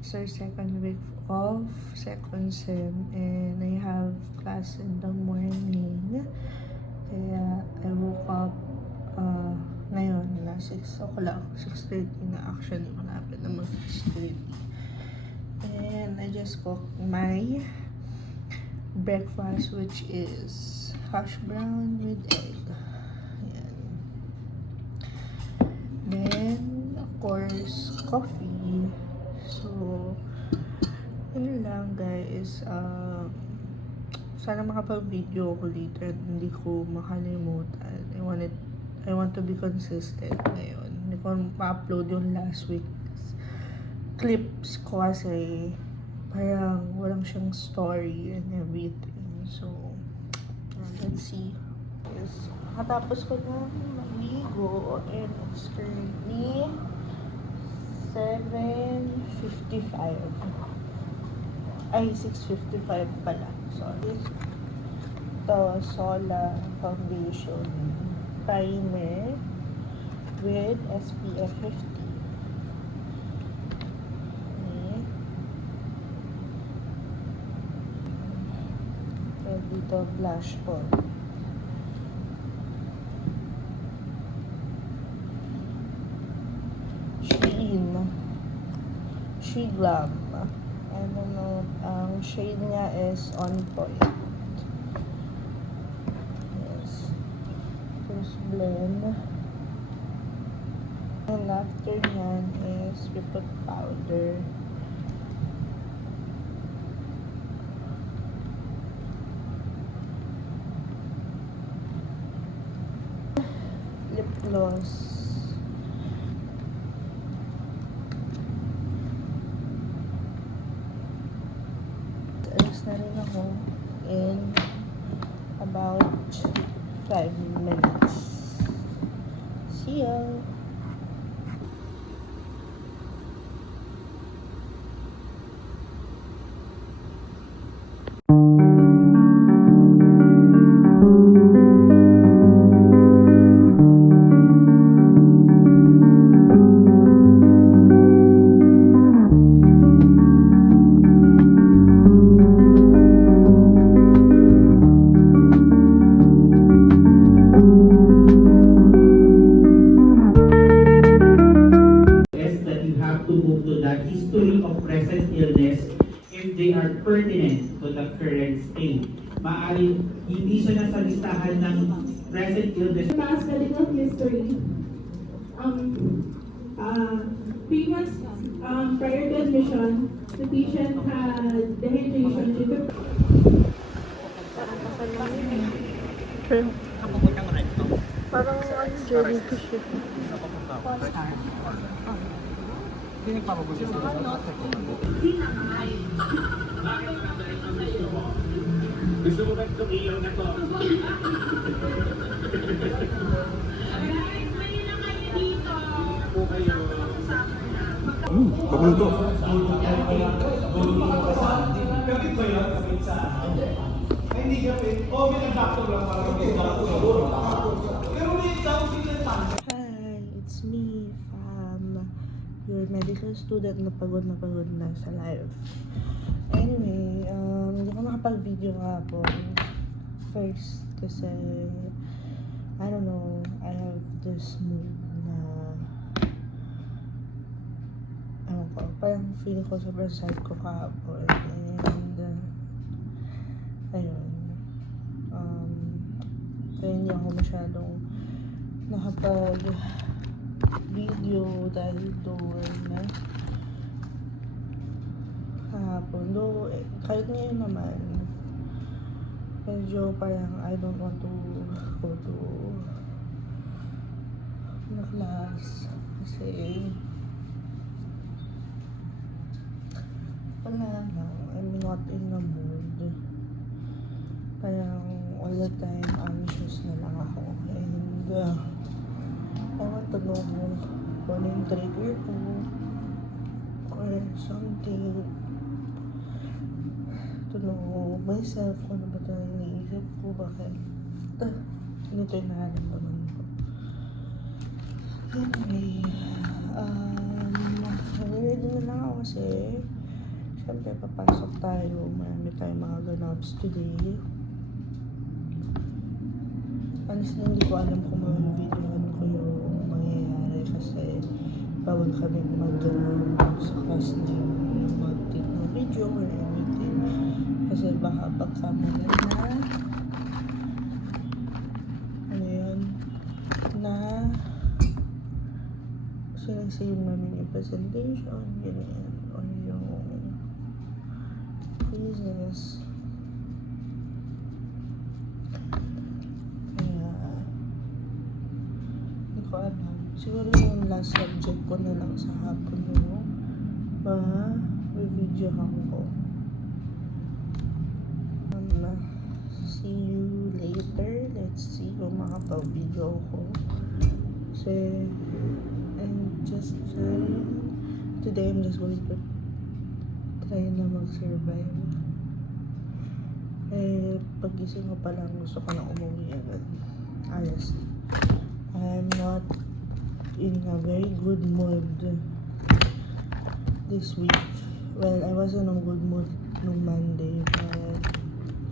It's our second week of second sem and I have class in the morning. Kaya I woke up ngayon na 6 o'clock, 6:30 na actually, malapit na mag 6:30. And I just cooked my breakfast, which is hash brown with egg. Ayan. Then, of course, coffee. So, yun lang guys. Sana makapag-video ako later at hindi ko makalimutan. I want to be consistent ngayon. Hindi ko ma-upload yung last week's clips ko kasi parang walang siyang story and everything. So, let's see. Yes. Katapos ko na maligo and it's currently 7:55. Ay, 6:55 pala. Sorry. Ito, Sola Foundation Primer with SPF 50. Okay. And dito, blush po. She Glam. I don't know, ang shade niya is On Point. Yes. First blend. And after nyan is we put powder. Lip gloss. Alis na rin ako in about 5 minutes. See ya! History of present illness if they are pertinent to the current state. Maaaring hindi siya nasa listahan ng present illness. Past medical history, 3 months prior to admission, the patient had dehydration due to Parang jellyfish eh. Hindi nagpapagulis sa gusto mo ba itong ilaw na to? Po kayo. Bakul to. Kapit ba yun? Kapit sa... Hindi kapit. O, may nag-doctor lang para mag-doctor. Pero may counting ng tanong. Hi, it's me, your medical student na pagod na sa live. Anyway, hindi ko makapag-video kahapon. First, kasi, I don't know, I have this mood na, ano ko, parang feeling ko sobrang sad ko kahapon. And, ayun, kaya hindi ako masyadong nakapag-video dahil doon na kahapon. Though, kahit ngayon naman, medyo parang I don't want to go to the class kasi wala lang, I'm not in the mood. Parang all the time anxious na lang ako and I want to know kung ano yung trigger ko or something to know myself kung ano ba ito yung iniisip ko, bakit ganito yung nararamdaman ko. Anyway, ready na lang ako kasi syempre papasok tayo. Marami tayong mga ganaps today. Honestly, hindi ko alam kung mag-videoan ko yung mangyayari kasi bawal kami sa class na mag-take ng video or anything. Kasi baka pagkamala na sinasave namin yung presentation, ganyan, or yung quizzes. Kaya, hindi ko alam. Siguro yung last subject ko na lang sa hapon mo, ma-videohan ko. See you later. Let's see kung makapag-video ko. Kasi, I'm just trying. Today, I'm just going to try na mag-survive. Pag-gising ko pa lang, gusto ko na umuwi agad. Honestly. I'm not in a very good mood this week. Well, I wasn't in a good mood nung Monday, but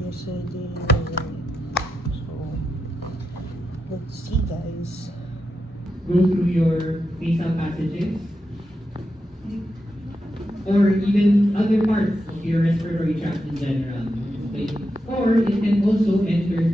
yesterday wasn't. So, let's see, guys. Go through your nasal passages or even other parts of your respiratory tract in general. Okay? Or it can also enter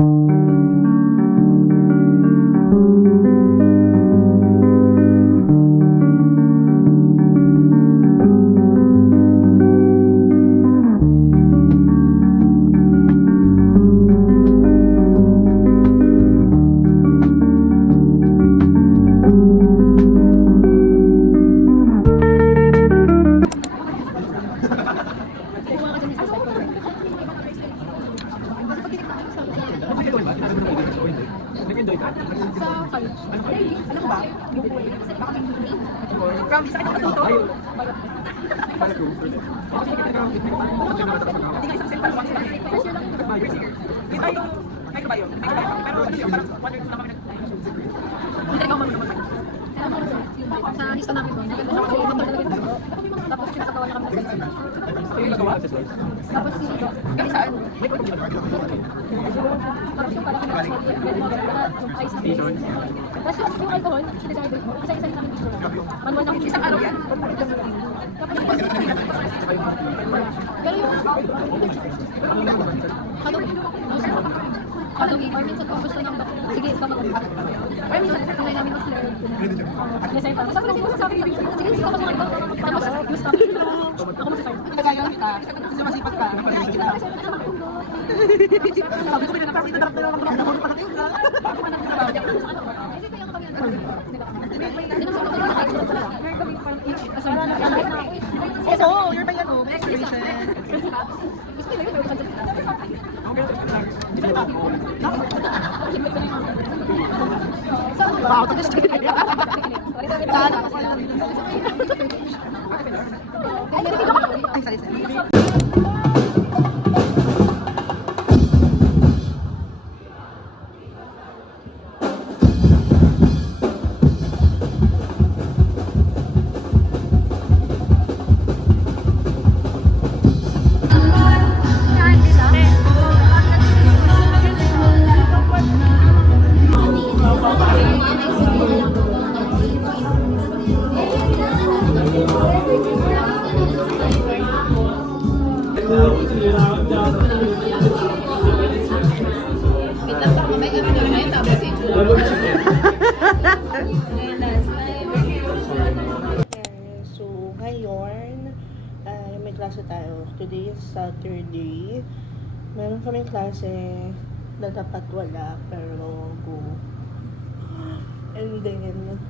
sa lista namin doon. Tapos pinapagawa na kami ng tapos si saan? Tapos yung parang yung ice na tapos yung alcohol, sinasabi ko, isa-isa namin dito. Manual namin isang araw yan. Pero yung Hadogi, or minsan kung gusto namin sige, ikaw mag-upload. Or minsan, kamay namin mag-flare. Yes, ay parang. Sabi ko sa akin, sige, ikaw mag-upload. Tapos, yung stop. Ako mag-start. Nagagawa kita. Kasi masipag ka. Sabi ko, pinag-upload. Pinag-upload. Oh, you're by ano, expiration. Wow, to just ay, sorry. So, ngayon, may klase tayo. Today is Saturday. Meron kaming klase na dapat wala, pero go. And then,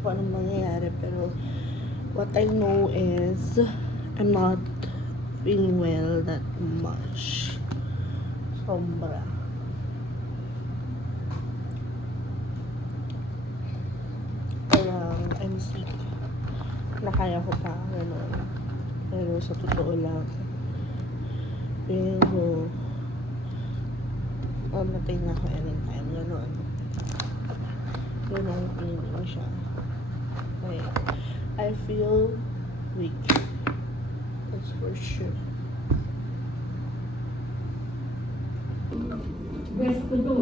kung anong mangyayari, pero what I know is, I'm not feeling well that much. Sobra. Parang, I'm sick. Nakaya ko pa, gano'n. Pero sa totoo lang, pero, mamatay na ako anytime, gano'n. Yun ang feeling siya. Like, I feel Wait. That's for sure. Best ko to.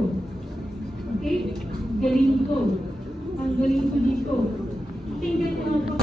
Okay? Galing ko. Ang galing ko dito. Tingnan mo ako.